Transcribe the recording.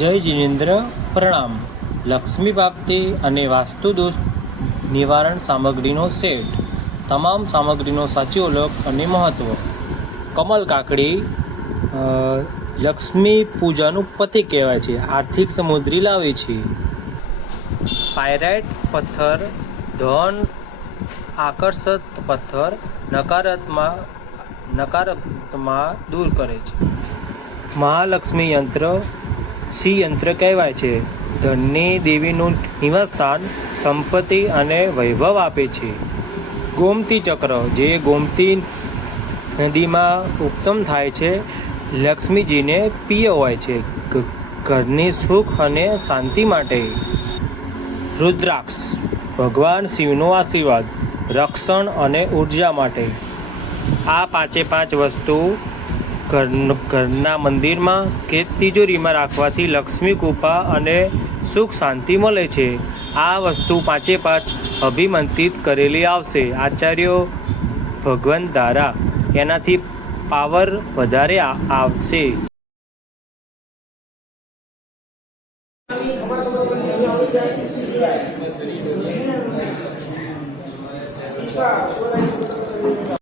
જય જીનેન્દ્ર, પ્રણામ। લક્ષ્મી પ્રાપ્તિ અને વાસ્તુ દોષ નિવારણ સામગ્રીનો સેટ। તમામ સામગ્રીનો સાચી ઓળખ અને મહત્ત્વ। કમલ કાકડી લક્ષ્મી પૂજાનું પ્રતીક કહેવાય છે। આર્થિક સમૃદ્ધિ લાવે છે। પાયરાઇટ પથ્થર ધન આકર્ષક પથ્થર નકારાત્મકતા દૂર કરે છે। મહાલક્ષ્મી યંત્ર શ્રી યંત્ર કહેવાય છે। ધનની દેવીનું નિવાસસ્થાન, સંપત્તિ અને વૈભવ આપે છે। ગોમતી ચક્ર જે ગોમતી નદીમાં ઉત્પન્ન થાય છે, લક્ષ્મીજીને પ્રિય હોય છે, ઘરની સુખ અને શાંતિ માટે। રુદ્રાક્ષ ભગવાન શિવનો આશીર્વાદ, રક્ષણ અને ઉર્જા માટે। આ પાંચે પાંચ વસ્તુ ઘરના મંદિરમાં કે તિજોરીમાં રાખવાથી લક્ષ્મી કૃપા અને સુખ શાંતિ મળે છે। આ વસ્તુ પાંચે પાંચ અભિમંત્રિત કરેલી આવશે આચાર્યો ભગવાન દ્વારા, એનાથી પાવર વધારે આવશે।